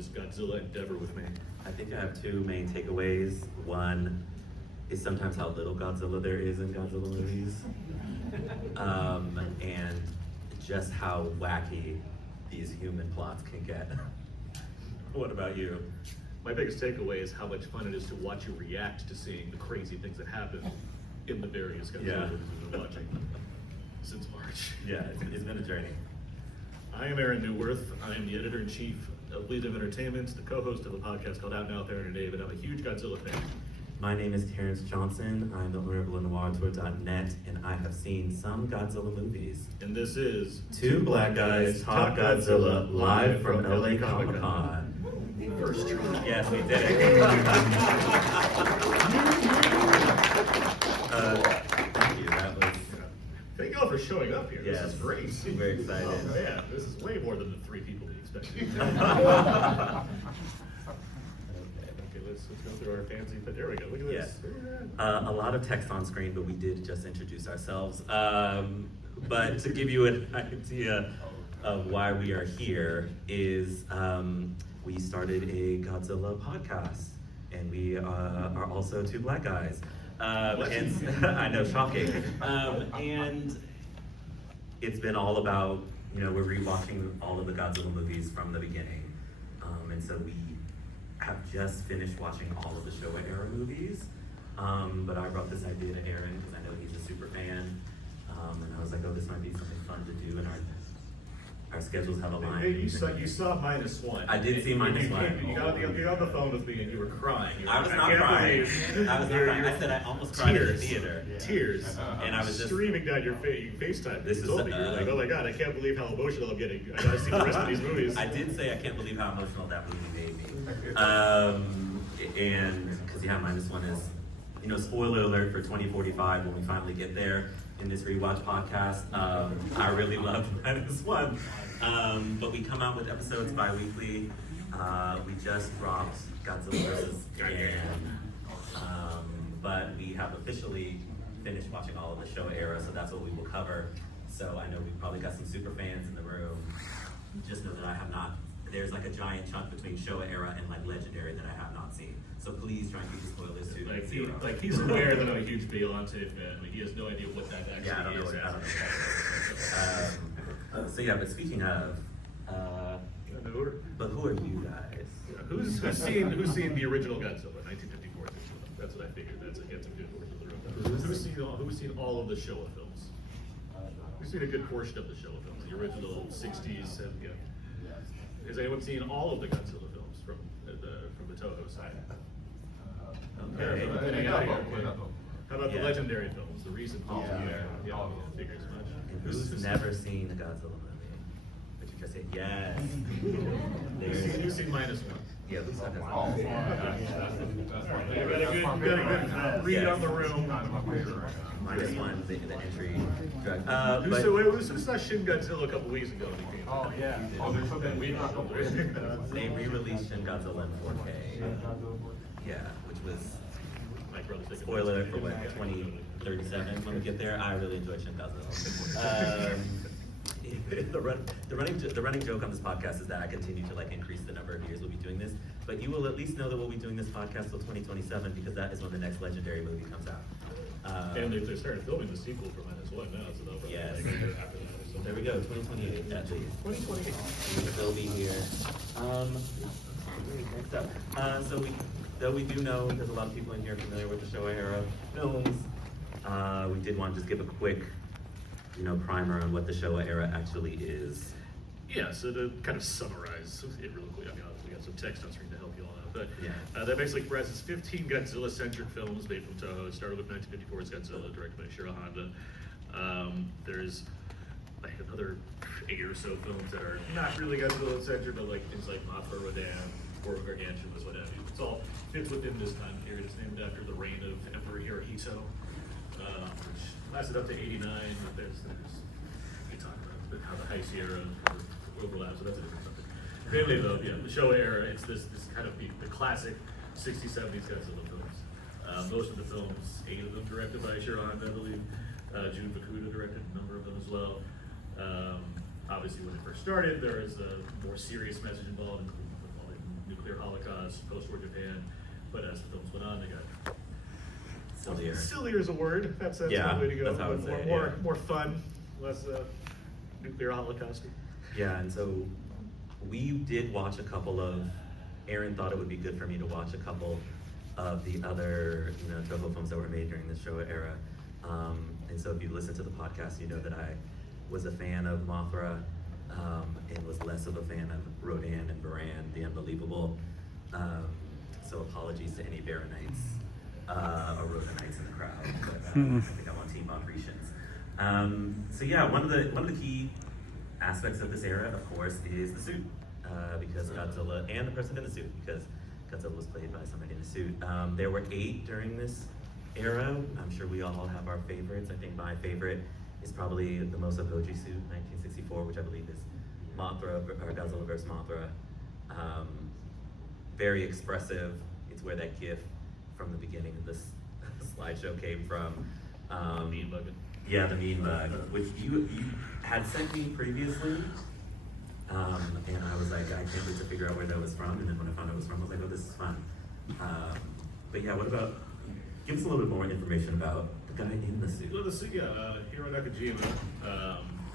this Godzilla endeavor with me? I think I have two main takeaways. One is sometimes how little Godzilla there is in Godzilla movies, and just how wacky these human plots can get. What about you? My biggest takeaway is how much fun it is to watch you react to seeing the crazy things that happen in the various Godzilla movies we've been watching since March. Yeah, it's been a journey. I am Aaron Newworth. I am the editor-in-chief of Bleed of Entertainment, the co-host of a podcast called Out Now with Aaron and David. I'm a huge Godzilla fan. My name is Terrence Johnson. I'm the owner of LenoirTour.net, and I have seen some Godzilla movies. And this is Two Black Guys Talk Godzilla live from LA Comic-Con. First try. Yes, we did it. Thank you. That was Thank y'all for showing up here. yes, This is great. super excited. Oh, yeah, this is way more than the three people we expected. Okay, let's go through our fancy, but there we go. Look at Yes. this. Look at that. A lot of text on screen, but we did just introduce ourselves. But to give you an idea of why we are here is we started a Godzilla podcast, and we are also two black guys. And I know, shocking. And it's been all about, we're rewatching all of the Godzilla movies from the beginning. And so we have just finished watching all of the Showa era movies. But I brought this idea to Aaron because I know he's a super fan. And I was like, oh, this might be something fun to do, and our schedules have aligned. Hey, you saw -1. I did see -1. You got on the phone with me and you were crying. I was not crying. I said I almost cried in the theater. Tears. And I was just streaming down your FaceTime. This You is, told me, you were like, oh my God, I can't believe how emotional I'm getting. I gotta see the rest of these movies. I did say I can't believe how emotional that movie made me. And because -1 is, spoiler alert for 2045 when we finally get there in this rewatch podcast. I really loved -1. But we come out with episodes bi-weekly. We just dropped Godzilla vs. Gigan. But we have officially finished watching all of the Showa era, so that's what we will cover. So I know we've probably got some super fans in the room. Just know that I have not, there's like a giant chunk between Showa era and like Legendary that I have not seen. So please try and keep the spoilers to zero. He's aware that I'm a huge Beyonce fan, but he has no idea what that actually Yeah, I don't know is. what, I don't know. So yeah, but speaking of, but who are you guys? Who's seen the original Godzilla, 1954 edition? That's what I figured. That's a good portion of the room. Who's seen all of the Showa films? Who's seen a good portion of the Showa films? The original 60s, yeah. Has anyone seen all of the Godzilla films from the Toho side? Okay. How about the legendary films, the recent films? Yeah, figures much. And who's never seen a Godzilla movie? But you just said yes. Who's seen -1? Yeah, Lisa has You got a good read on the room. -1, the entry drug. Who saw Shin Godzilla a couple weeks ago? Oh, yeah. Oh, there's something we don't. They re-released Shin Godzilla in 4K. Yeah, which was, spoiler for what, 2037 when we get there. I really enjoyed Shin Godzilla. The running joke on this podcast is that I continue to increase the number of years we'll be doing this, but you will at least know that we'll be doing this podcast till 2027 because that is when the next Legendary movie comes out. And they started filming the sequel for -1 now, so they'll probably Yes. after that. So There we go, 2028 at least. 2028. They'll be here. Next up. Though we do know there's a lot of people in here familiar with the Showa era films, we did want to just give a quick, primer on what the Showa era actually is. Yeah, so to kind of summarize it really quick, obviously we got some text on screen to help you all out, but Yeah. that basically comprises 15 Godzilla-centric films made from Toho. It started with 1954's Godzilla, directed by Shiro Honda. There's another 8 or so films that are not really Godzilla-centric, but things like Mothra, Rodan, War of Gargantuas, what have you. It's all fits within this time period. It's named after the reign of Emperor Hirohito, which lasted up to 89. There's we can talk about how the Heisei era overlaps, so that's a different subject. Mainly though, the Showa era, it's this kind of the classic 60s, 70s Godzilla films. Most of the films, 8 of them directed by Shiro Honda, I believe. Jun Fukuda directed a number of them as well. Obviously, when it first started, there was a more serious message involved, including post-war Japan, but as the films went on, they got Sillier. sillier is a word. That's Yeah, the way to go. that's how I would say it, more, yeah. more fun, less nuclear holocaust. Yeah, and so we did watch a couple of. Aaron thought it would be good for me to watch a couple of the other, Toho films that were made during the Showa era. And so if you listen to the podcast, you know that I was a fan of Mothra, and was less of a fan of Rodan and Baran, the Unbelievable. So apologies to any Baranites or Rodanites in the crowd, but I think I'm on Team Mothracians. So yeah, one of the key aspects of this era, of course, is the suit. Because Godzilla, and the person in the suit, because Godzilla was played by somebody in a suit. There were 8 during this era. I'm sure we all have our favorites. I think my favorite is probably the Mosahoji suit, 1964, which I believe is Mothra, or Godzilla vs. Mothra. Very expressive. It's where that GIF from the beginning of this slideshow came from. Mean bug. Yeah, the mean bug, which you had sent me previously. And I was like, I can't wait to figure out where that was from. And then when I found out it was from, I was like, oh, this is fun. But yeah, give us a little bit more information about the guy in the suit. Well, the suit, Hiro Nakajima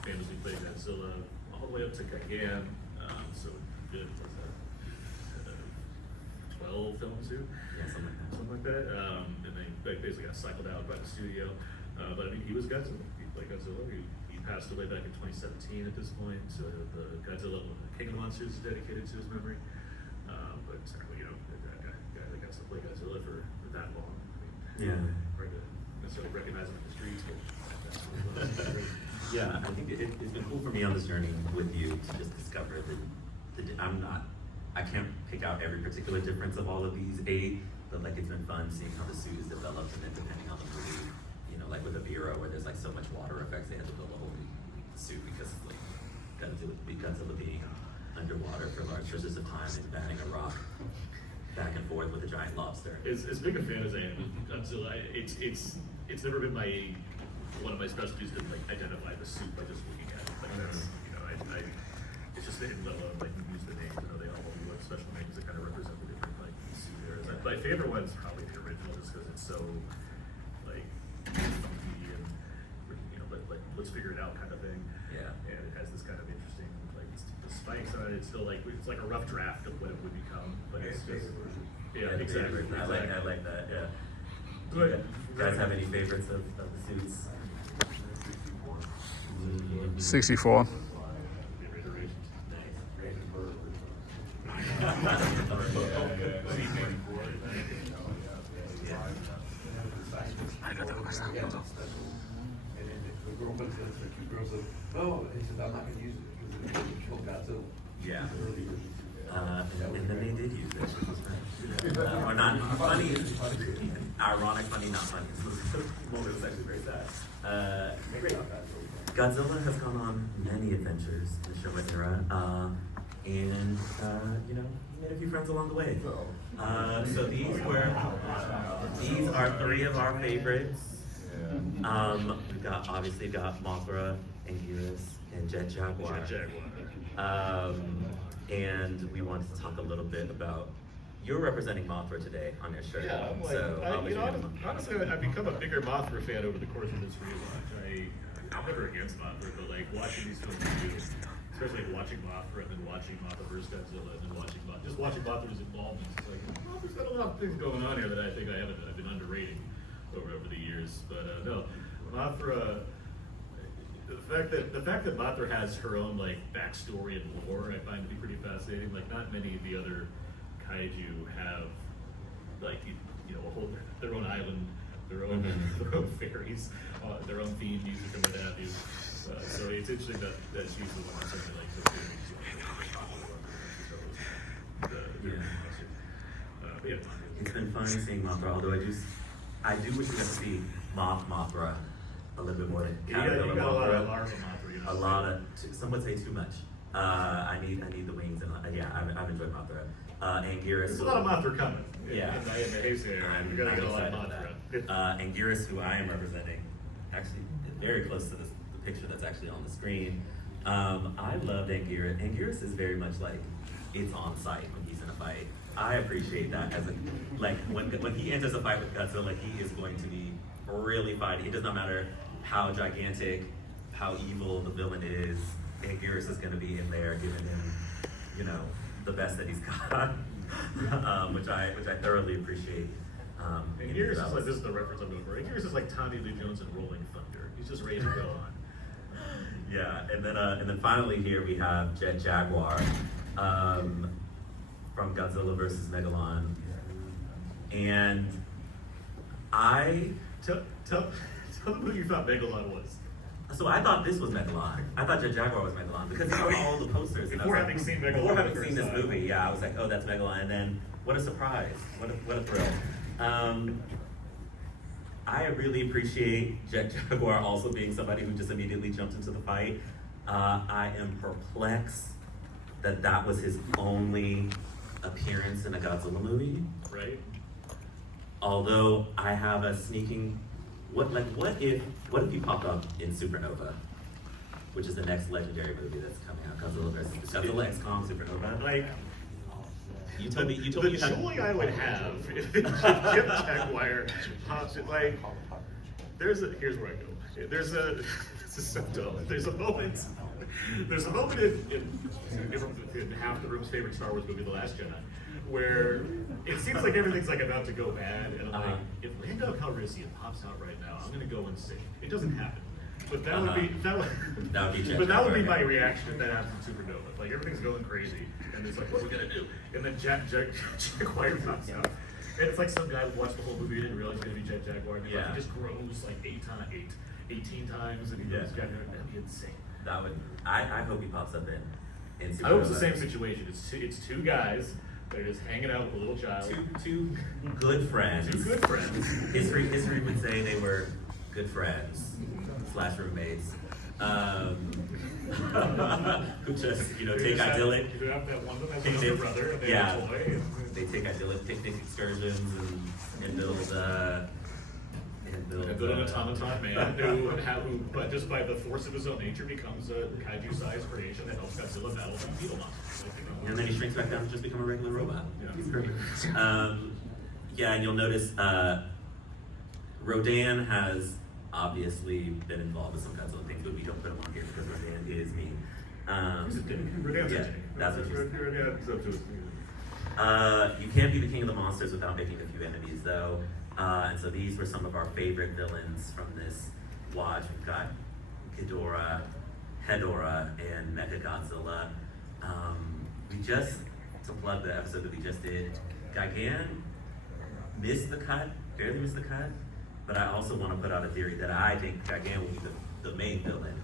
famously played Godzilla all the way up to Gigan. So did 12 film suit. Yeah, something like that. Something like that. And they basically got cycled out by the studio. But I mean, he was Godzilla. He played Godzilla. He passed away back in 2017 at this point. So the Godzilla King of Monsters is dedicated to his memory. But certainly, that guy that got to play Godzilla for that long. I mean, Yeah. hard to necessarily recognize him in the streets, but Yeah, I think it's been cool for me on this journey with you to just discover I can't pick out every particular difference of all of these 8, but like it's been fun seeing how the suit is developed, and then depending on the movie, like with Abira, where there's like so much water effects, they had to build a whole new suit because like Godzilla being underwater for large stretches of time and batting a rock back and forth with a giant lobster. as big a fan as I am of Godzilla, it's never been one of my specialties to like identify the suit by just looking at it. Like that's it's just the level of like you use the names. They all have special names that kind of represent the different like suit eras. My favorite one is probably the original, just because it's so like funky and like let's figure it out kind of thing. Yeah. And it has this kind of interesting like the spikes on it. It's still like it's like a rough draft of what it would become, but it's just exactly. I like that. Yeah. Do Good. you guys have any favorites of the suits? 64. Yeah. And then they did use it. Or not funny, ironic, funny, not funny. So the moment was actually very sad. Godzilla has gone on many adventures in the Showa era, and he made a few friends along the way. So these are 3 of our favorites. We've obviously got Mothra, Anguirus, and Jet Jaguar. And we wanted to talk a little bit about, you're representing Mothra today on your shirt. Yeah, I'm like, so honestly, I've become a bigger Mothra fan over the course of this rewatch. I'm never against Mothra, but like watching these films, especially like watching Mothra and then watching Mothra vs. Godzilla and then watching Mothra's involvement, it's like Mothra's got a lot of things going on here that I think I've been underrating over the years. But no, Mothra. The fact that Mothra has her own like backstory and lore, I find to be pretty fascinating. Like not many of the other kaiju have like a whole their own island, their own fairies, their own theme music and what have you. So it's interesting that she's the one that's something like so but yeah. it's been fun seeing Mothra, although I do wish we got to see Mothra a little bit more than Caterpillar you got a lot of Mothra. larva Mothra, A lot of, some would say too much. I need the wings, and I've enjoyed Mothra. Anguirus. There's a lot of Mothra coming. Yeah. In the Haze area. I'm You're gonna get a lot of excited for Mothra. that. Anguirus, who I am representing, actually very close to the picture that's actually on the screen. I loved Anguirus. Anguirus is very much like it's on site when he's in a fight. I I appreciate that as a, like, when he enters a fight with Godzilla, he is going to be really fighting. It does not matter how gigantic, how evil the villain is, Anguirus is gonna be in there giving him, you know, the best that he's got, which I thoroughly appreciate. And Gears is like, this is the reference I'm going for. Gears is like Tommy Lee Jones in Rolling Thunder. He's just ready to go on. Yeah, and then finally here we have Jet Jaguar from Godzilla versus Megalon, and Tell them who you thought Megalon was. so I thought this was Megalon. I thought Jet Jaguar was Megalon because he saw all the posters. And I was Before like, having seen Megalon before the having first seen this time. movie, yeah, I was like, oh, that's Megalon, and then what a surprise, what a thrill. I really appreciate Jet Jaguar also being somebody who just immediately jumped into the fight. I am perplexed that was his only appearance in a Godzilla movie. Right? Although I have a sneaking, what if he popped up in Supernova, which is the next legendary movie that's coming out, Godzilla X Kong Supernova. Like, You told me the you had joy I would have if Jim Jaguar pops it, like, here's where I go. This is so dumb. There's a moment in half the room's favorite Star Wars movie, The Last Jedi, where it seems like everything's like about to go bad, and I'm like, if Lando Calrissian pops out right now, I'm gonna go insane. It doesn't happen. But that would be That would be Jet but that would be Jaguar, my yeah. reaction if that happens in Supernova. Like everything's going crazy, and it's like, what are we gonna do? And then Jaguar pops out, and it's like some guy who watched the whole movie and didn't realize it was gonna be Jet Jaguar, and Yeah. he just grows like 18 times, and he Yeah. goes Jaguar. That'd be insane. That would I hope he pops up in Supernova. I hope it's the same situation. It's two guys that are just hanging out with a little child. Two good friends. Two good friends. History would say they were good friends / roommates. Who just take idyllic. You have that one of them has Take another it- brother, and they yeah. have a toy. And, They take idyllic picnic excursions and build a good automaton man who, but just by the force of his own nature, becomes a kaiju-sized creation that helps Godzilla battle the beetle monsters. and then he shrinks back down to just become a regular robot. Yeah. He's great. Yeah, and you'll notice Rodan has obviously been involved with some Godzilla things, but we don't put him on here because Rodan is me. He's a dick. Rodan's a Yeah, dick. that's what you said. Rodan's up to his You can't be the king of the monsters without making a few enemies, though. And so these were some of our favorite villains from this watch. We've got Ghidorah, Hedorah, and Mechagodzilla. We just, to plug the episode that we just did, Gigan missed the cut, barely missed the cut, but I also want to put out a theory that I think Gigan will be the main villain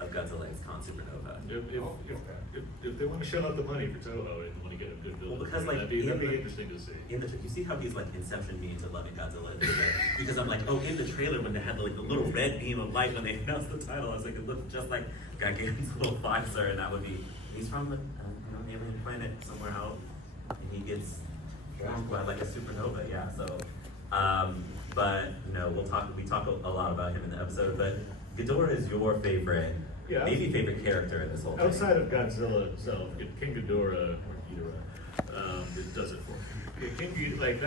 of Godzilla X Kong Supernova. If they want to shell out the money for Toho and want to get a good build, Well, because, like, that'd be in the- interesting to see. You see how he's like Inception me into loving Godzilla? Because I'm like, oh, in the trailer when they had the little red beam of light when they announced the title, I was like, it looked just like Gigan's little visor, and that would be, he's from an alien planet somewhere out, and he gets formed by like a supernova, yeah, so, but, we talk a lot about him in the episode, but Ghidorah is your favorite, Yeah. maybe favorite character in this whole thing. Outside of Godzilla itself, King Ghidorah, or Ghidorah, it does it for me. King Ghidorah, like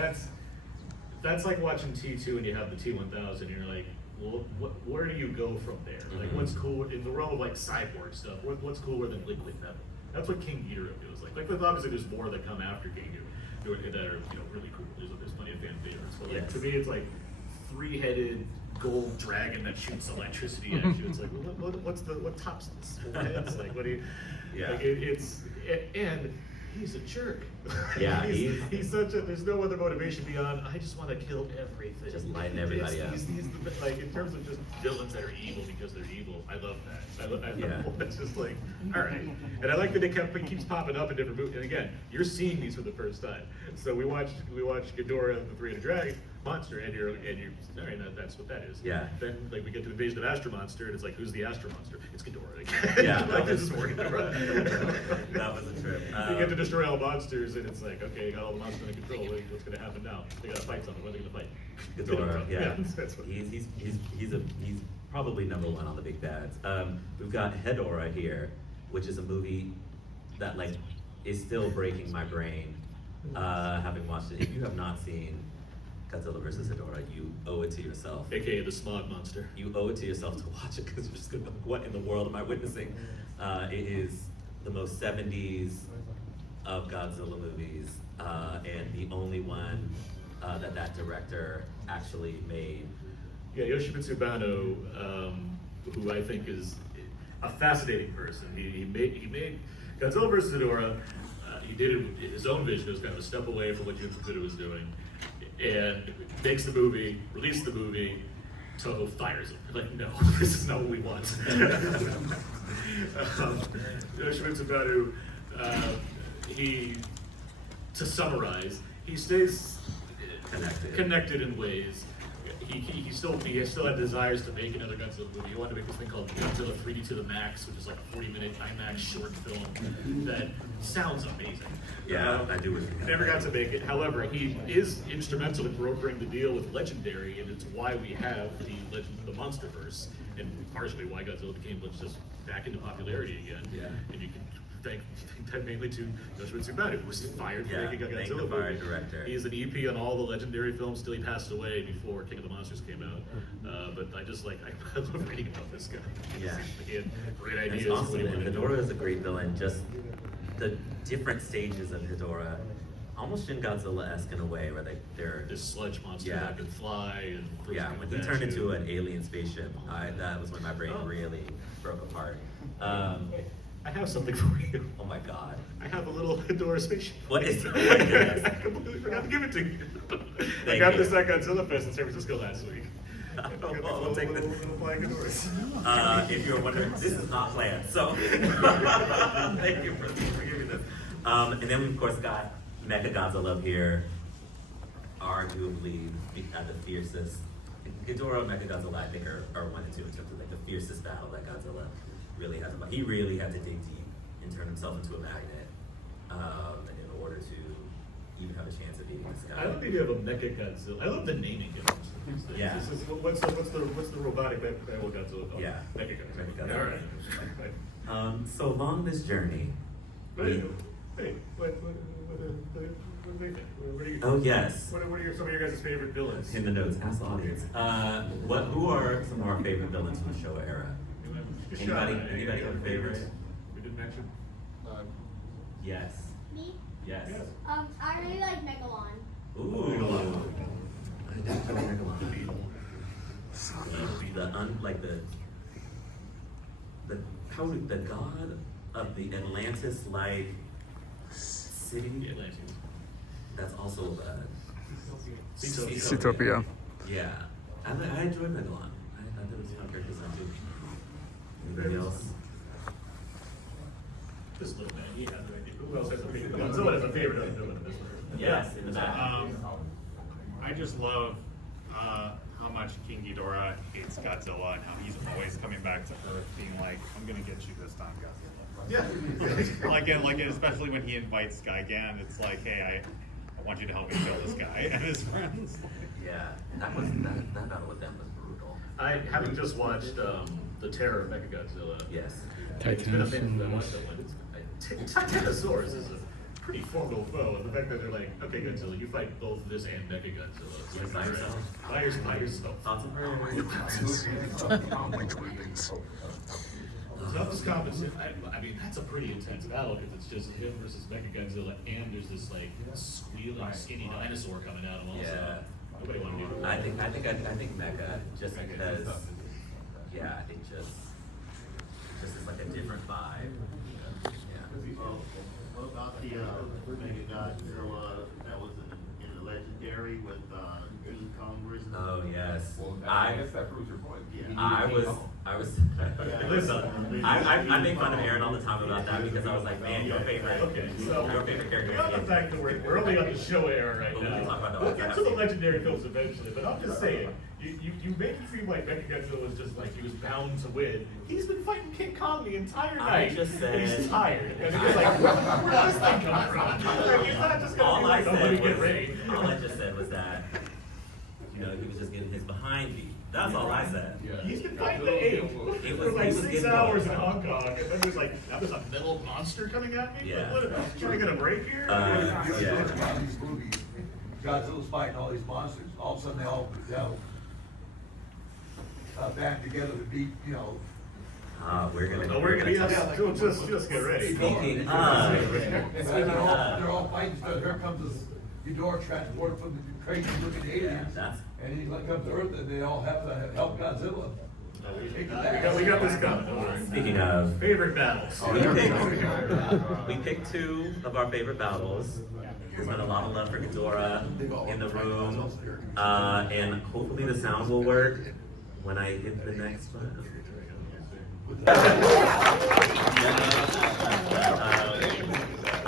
that's like watching T2 and you have the T1000 and you're like, well, where do you go from there? Like, what's cool in the realm of like cyborg stuff? What's cooler than liquid metal? That's what King Ghidorah feels like. Like, obviously, there's more that come after King Ghidorah that are really cool. There's plenty of fan favorites, but like to me, it's like three-headed gold dragon that shoots electricity at you. It's like, what tops this? It's like, what do you? Yeah. Like, and he's a jerk. Yeah, he's such a. There's no other motivation beyond. I just want to kill everything. Just lighten everybody up. He's like, in terms of just villains that are evil because they're evil. I love that. I love Yeah. That's just like, all right. And I like that it keeps popping up in different movies. And again, you're seeing these for the first time. So we watched Ghidorah, the three-headed dragon monster, and you're all right. That's what that is. Yeah. Then like we get to Invasion of Astro Monster, and it's like, who's the Astro Monster? It's Ghidorah again. Yeah, like, that this was- is working. that was a trip. You get to destroy all monsters, and it's like, okay, you got all the monsters under control. What's going to happen now? They got to fight something. What are they going to fight? Ghidorah, yeah. That's what. He's probably number one on the big bads. We've got Hedorah here, which is a movie that like is still breaking my brain having watched it. If you have not seen Godzilla vs. Ghidorah, you owe it to yourself. AKA the smog monster. You owe it to yourself to watch it because you're just gonna be like, what in the world am I witnessing? It is the most 70s of Godzilla movies, and the only one that director actually made. Yeah, Yoshimitsu Banno, who I think is a fascinating person. He made Godzilla vs. Ghidorah. He did it with his own vision. It was kind of a step away from what Junji Fukuda was doing, and makes the movie, released the movie. Toho fires him. Like, no, this is not what we want. Yoshimitsu Banno, to summarize, he stays connected in ways. He still had desires to make another Godzilla movie. He wanted to make this thing called Godzilla 3D to the Max, which is like a 40-minute IMAX short film that sounds amazing. Yeah, I do. Never got to make it. However, he is instrumental in brokering the deal with Legendary, and it's why we have the MonsterVerse, and partially why Godzilla became just back into popularity again. Yeah. And you can thank that mainly to Yoshimitsu Banno, who was fired for making a thank Godzilla the fired movie. director. He's an EP on all the Legendary films till he passed away before King of the Monsters came out. But I just like, I love reading about this guy. Yeah. He had great And ideas. it's awesome, for what he and wanted to do. Ghidorah is a great villain. Just the different stages of Ghidorah, almost Shin Godzilla-esque in a way, where they're This sludge monster Yeah. that can fly and yeah. When he at turned you. into an alien spaceship, that was when my brain really broke apart. I have something for you. Oh my God. I have a little Ghidorah spaceship. What is it? Oh my goodness. I completely forgot to give it to you. I Thank got you. this at Godzilla Fest in San Francisco last week. We'll take this. Little flying Ghidorahs. If you're wondering, this is not planned, so thank you for giving this. And then we of course got Mecha Godzilla up here, arguably the fiercest. Ghidorah and Mecha Godzilla, I think, are one and two in terms of like the fiercest battle that Godzilla really has. He really had to dig deep and turn himself into a magnet in order to even have a chance of beating this guy. I love the idea of a Mecha Godzilla. I love the naming difference. Yeah. What's the robotic battle Godzilla called? Yeah. Mecha Godzilla. Mecha Godzilla. All right. So along this journey, Hey, what do they think? What are you- oh yes, What are some of your guys' favorite villains? in the notes, ask the audience. Who are some of our favorite villains from the Showa era? Anybody have a favorite? We didn't mention. Yes. Me? Yes. Yes. I really like Megalon. Ooh. Megalon. I didn't put Megalon. The god of the Atlantis-like city. The Atlanteans. That's also Zootopia. Yeah, I enjoyed Megalon. I thought that was a fun character design too. Anybody else? This little man, he has an idea. Who else has a favorite? Godzilla has a favorite other villain in this one. Yes, in the back. I just love how much King Ghidorah hates Godzilla and how he's always coming back to Earth, being like, "I'm gonna get you this time, Godzilla." like especially when he invites Gigan, it's like, "Hey, I want you to help me kill this guy and his friends." Yeah, that battle with them was brutal. I having just watched The Terror of Mechagodzilla. Yes. It's been a minute since I watched that one. Titanosaurus is a pretty formidable foe, and the fact that they're like, okay, Godzilla, you fight both this and Mechagodzilla. It's like, By yourself. By yourself. Thoughts and prayers. Toughest competition. I mean, that's a pretty intense battle because it's just him versus Mechagodzilla, and there's this like squealing, skinny dinosaur coming at him also. Yeah. Nobody want to do that. I think Mecha just because, yeah, it just is like a different vibe. Yeah. What about the Mega Godzilla that was in the Legendary with King Kong versus? Oh yes. I guess that proves your point. Yeah. I make fun of Aaron all the time about that because I was like, man, your favorite character. Beyond the fact that we're only on the show era right But we can talk about now. the We'll ones I get have to the seen. legendary films eventually, but I'm just saying, you make it seem like Mechagodzilla was just like he was bound to win. He's been fighting King Kong the entire I night. just and he's said- tired. And he's like, where's this thing coming from? Like, he's not just gonna All be I like, somebody said get ready. was, all I just said was that, he was just getting his behind beat. That's all I said. He's been fighting the ape for like 6 hours in Hong Kong, and then there's like, now there's a metal monster coming at me? Yeah. Should I get a break here? Yeah. These movies, Godzilla's fighting all these monsters, all of a sudden they all, band together to beat, We're gonna. Oh, we're gonna, just get ready. Speaking they're of, all fighting, so here comes this Ghidorah transported from the crazy looking aliens. that's- And he comes to Earth and they all have to help Godzilla. We got this coming, don't worry. speaking of, Favorite battles? we picked two of our favorite battles. There's been a lot of love for Ghidorah in the room, and hopefully the sound will work when I hit the next one.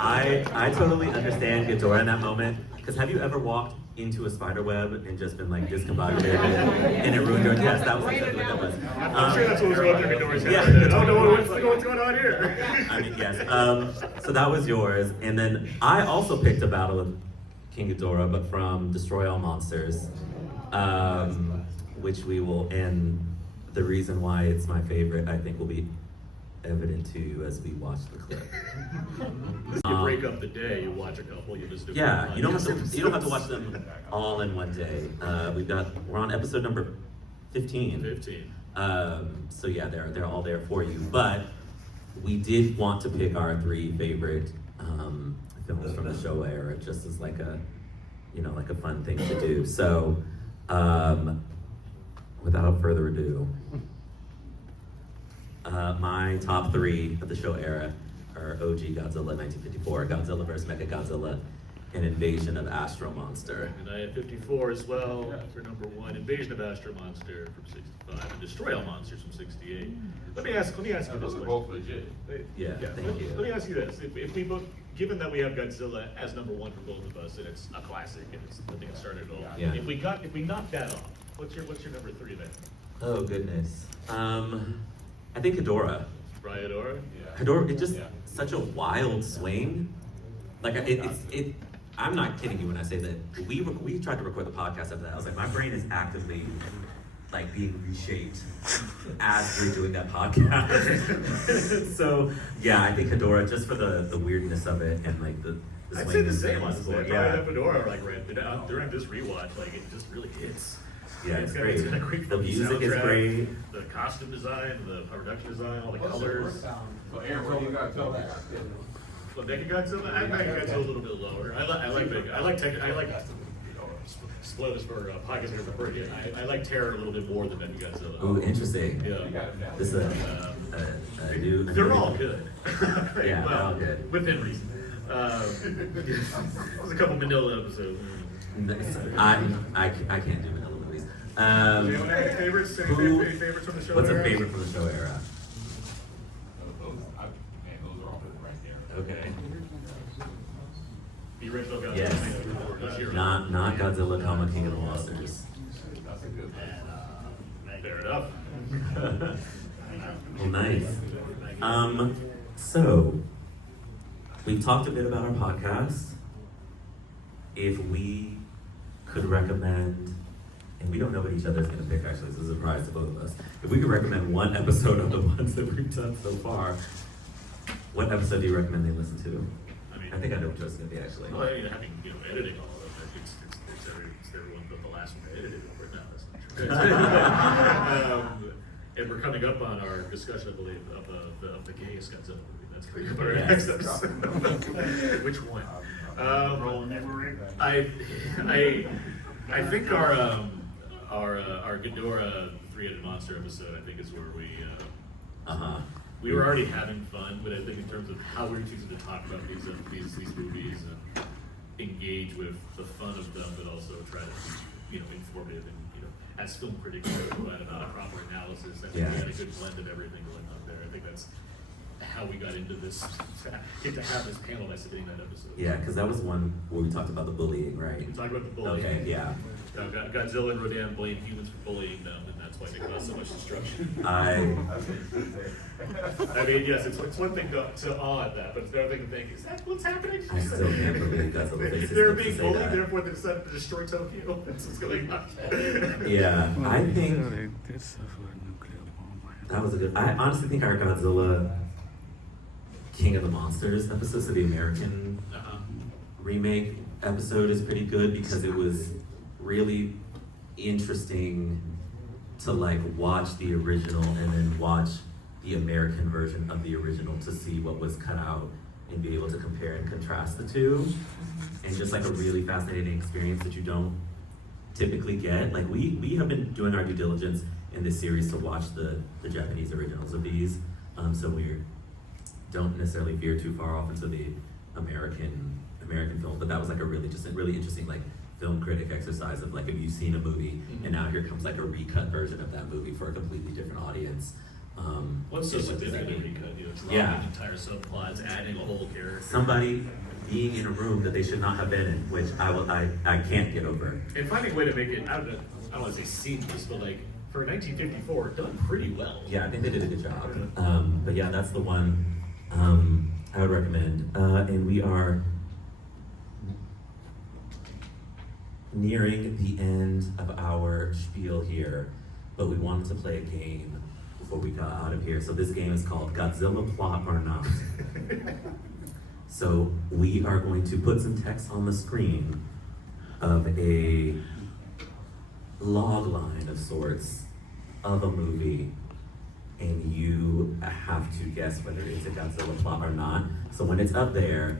I totally understand Ghidorah in that moment, because have you ever walked into a spider web and just been like discombobulated and it ruined your, yes, that was exactly what that was. I'm sure that's what was going through Ghidorah's head. Yeah. I don't know what's going on here. I mean, yes. So that was yours, and then I also picked a battle of King Ghidorah, but from Destroy All Monsters, which we will, and the reason why it's my favorite, I think, will be evident to you as we watch the clip. You break up the day, you watch a couple, you just do. Yeah, you don't have to watch them all in one day. We're on episode number 15. 15. So yeah, they're all there for you. But we did want to pick our three favorite films from the show era, just as like a fun thing to do. So without further ado, my top three of the show era are OG Godzilla 1954, Godzilla vs. Mechagodzilla, and Invasion of Astro Monster. And I had 54 as well for number 1, Invasion of Astro Monster from 65, and Destroy All Monsters from 68. Let me ask you this Those are question. both legit. Yeah, thank you. Let me ask you this: if we both, given that we have Godzilla as number 1 for both of us, and it's a classic, and it's the thing that started it all. Yeah. If we knock that off, what's your number 3 then? Oh goodness. I think Ghidorah. Rhyhedorah? Ghidorah, it's just such a wild swing. Like I'm not kidding you when I say that we tried to record the podcast after that. I was like, my brain is actively like being reshaped as we're doing that podcast. So yeah, I think Ghidorah, just for the weirdness of it and like the I'd swing say the and same. balance Honestly, for it. I Yeah. have Fedora like right during this rewatch, like it just really hits. Yeah, it's got great. a great The fucking music is soundtrack, great. The costume design, the production design, all the colors. So Aaron, what do you got to tell that? But Mechagodzilla, I Mechagodzilla a little bit lower. I like spoilers for podcast here for Birdie. I like Terror a little bit more than Mechagodzilla. Ooh, interesting. Yeah. This is a new. They're all good. Yeah, Well, they're all good. within reason. There's a couple Manila episodes. I can't do vanilla movies. Do you have any favorites? Any favorites from the show? What's a era? favorite from the show era? Those are all right there. Okay. The original Godzilla. Yes. 1954, this year. Not Godzilla, comma King of the Monsters. That's a good one. Fair enough. Well, nice. So we've talked a bit about our podcast. If we could recommend, and we don't know what each other's gonna pick actually, this is a surprise to both of us. If we could recommend one episode of the ones that we've done so far, what episode do you recommend they listen to? I think I know what it's gonna be actually. Well, having editing all of them, it's everyone but the last one I edited over. No, that's not true. And we're coming up on our discussion, I believe, of the gayest Godzilla movie. That's going to be our next episode. Which one? I think our Ghidorah 3-headed monster episode, I think, is where we were already having fun, but I think in terms of how we were choosing to talk about these movies and engage with the fun of them, but also try to be informative and as film critics provide about a proper analysis. I think we had a good blend of everything going on there. I think that's how we got into this, get to have this panel that's sitting in that episode. Yeah, because that was one where we talked about the bullying, right? We talked about the bullying. Okay, yeah. How Godzilla and Rodan blame humans for bullying them, and that's why they cause so much destruction. I mean, yes, it's one thing to awe at that, but it's another thing to think, is that what's happening? still can't believe Godzilla faces They're to being say bullied, that. therefore they decided to destroy Tokyo. That's what's going on. Yeah, I think that was a good. I honestly think our Godzilla King of the Monsters episode, so the American remake episode, is pretty good because it was really interesting to like watch the original and then watch the American version of the original to see what was cut out and be able to compare and contrast the two, and just like a really fascinating experience that you don't typically get. Like we have been doing our due diligence in this series to watch the Japanese originals of these, so we don't necessarily veer too far off into the American film. But that was like a really interesting like film critic exercise of like, if you've seen a movie and now here comes like a recut version of that movie for a completely different audience. What's so it's significant like- in recut? You know, dropping Yeah. entire subplots, adding a whole character. Somebody being in a room that they should not have been in, which I can't get over. And finding a way to make it, I don't want to say seamless, but like, for 1954, done pretty well. Yeah, I think they did a good job. But yeah, that's the one I would recommend. And we are nearing the end of our spiel here, but we wanted to play a game before we got out of here. So this game is called Godzilla Plot or Not. So we are going to put some text on the screen of a log line of sorts of a movie, and you have to guess whether it's a Godzilla plot or not. So when it's up there,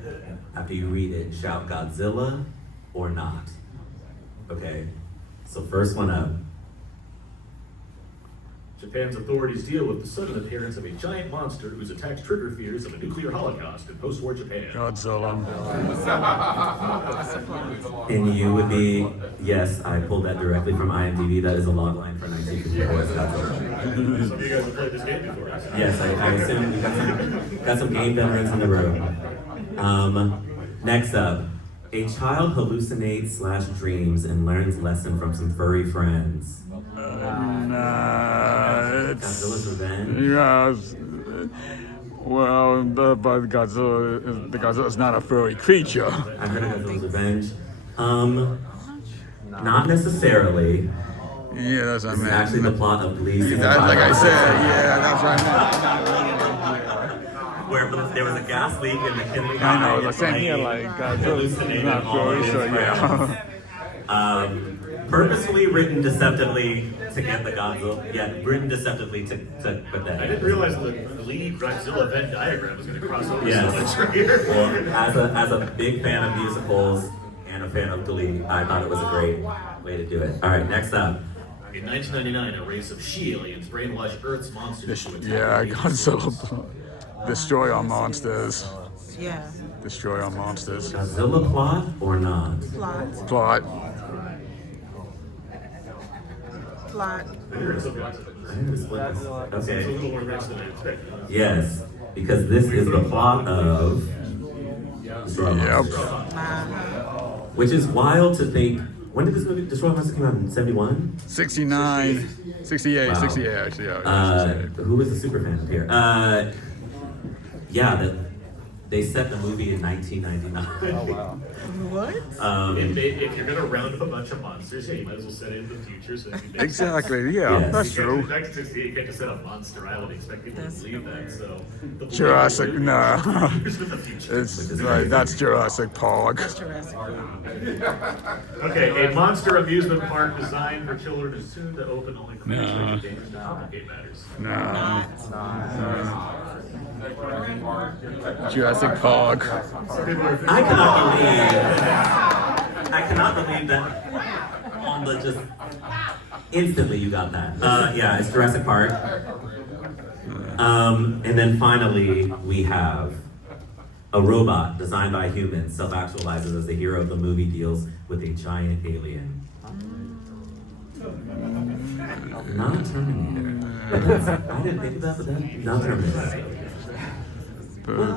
after you read it, shout Godzilla or not. Okay? So first one up. Japan's authorities deal with the sudden appearance of a giant monster whose attacks trigger fears of a nuclear holocaust in post-war Japan. Godzilla. And you would be, yes, I pulled that directly from IMDb. That is a log line for 1954 as Godzilla. Some of you guys have played this game before. Yes, I assume you got some game veterans in the room. Next up, a child hallucinates/dreams and learns lesson from some furry friends. Godzilla's Revenge. Yeah. Well, but Godzilla's not a furry creature. I heard of Godzilla's Revenge. Not necessarily. Yeah, that's what I This is meant. actually the plot of Glee. season That's like I 5. said. Yeah, that's what I Where there was a gas leak in the Kinley meant. I know. The same here, like Godzilla's not furry, so yeah. Purposefully written deceptively to get the Godzilla. Yeah, written deceptively to put that. I didn't realize the lead Godzilla Venn diagram was going to cross over Yes. so much right here. Well, as a big fan of musicals and a fan of Glee, I thought it was a great way to do it. All right, next up. In 1999, a race of she-aliens brainwashed Earth's monsters to attack Yeah, the humans. Godzilla. Destroy our monsters. Yeah. Destroy our monsters. Godzilla plot or not? Plot. Plot. Plot. I heard some lots of it. I heard it's split. It's a Okay. little more rich than I expected. Yes, because this is the plot of Destroy All Yep. Monsters. Which is wild to think. When did this movie Destroy All Monsters come out? In 71? 69, 68, Wow. 68 actually. Yeah, Uh, 68. who was the super fan here? Yeah, they set the movie in 1999. What? If you're going to round up a bunch of monsters, yeah, you might as well set it in the future. So it makes Exactly. Yeah, Yes. that's In true. 1968, you get to set up Monster Island, expect people to believe that. So the Jurassic. No. Here's the future. It's like that's Jurassic Park. Jurassic Park. Okay, a monster amusement park designed for children is soon to open, only commercially No. dangerous to complicate matters. No. Jurassic Park. Some people are I cannot believe that on the just instantly you got that. Yeah, it's Jurassic Park. And then finally we have a robot designed by humans self-actualizes as the hero of the movie deals with a giant alien. Not Terminator. But I didn't think of that, but that not Terminator.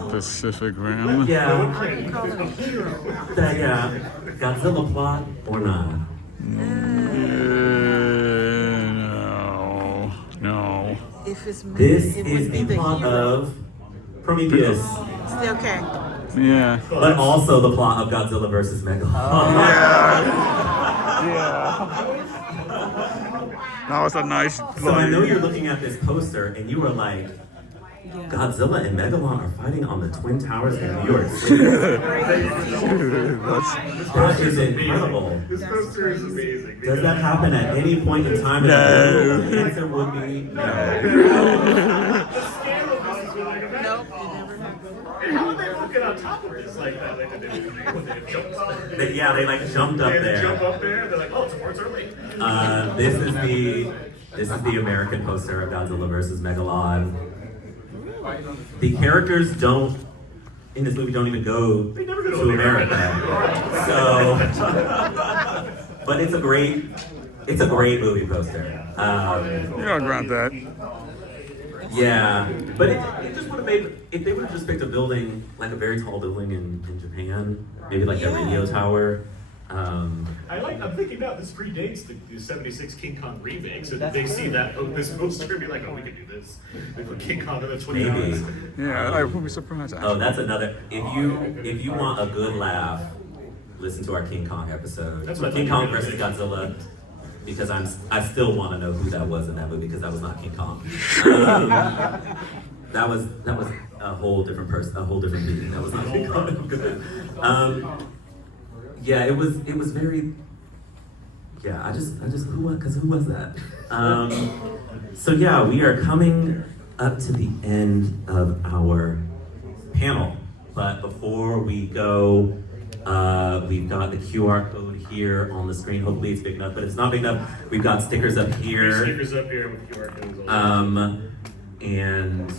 Pacific Rim. Yeah. Why are you calling a hero? That, yeah, Godzilla plot or not? No. If it's me, This it is would be the the plot hero. of Prometheus, Still can. Yeah. but also the plot of Godzilla versus Megalon. That was a nice So I know you're looking at this poster and you were like, Yeah. Godzilla and Megalon are fighting on the Twin Towers in New York City. That is incredible. This poster is amazing. Does that happen at any point in time? No. The answer would be no. Nope, it never happened. And how did they all get on top of this like that? Like, did they jump They like jumped up They there. jump up there. They're like, oh, it's early. This is the American poster of Godzilla versus Megalon. The characters in this movie don't even go They never go to to America. So, but it's a great movie poster. You don't grant that. Yeah, but it just would have made, if they would have just picked a building, like a very tall building in Japan, maybe like a Yeah. radio tower. I'm thinking now this predates the '76 King Kong remake. So did they see this poster and be like, oh, we could do this? They put King Kong in the Twin Maybe. Towers. Yeah, I would be surprised. Oh, that's another. If you want a good laugh, listen to our King Kong episode. That's what I King thought Kong you were versus gonna Godzilla, because I still want to know who that was in that movie because that was not King Kong. That was a whole different person, a whole different being. That was not King Kong. Yeah, it was very. Yeah, I just who was that? So yeah, we are coming up to the end of our panel, but before we go, we've got the QR code here on the screen. Hopefully it's big enough, but if it's not big enough, we've got stickers up here. Stickers up here with QR codes. And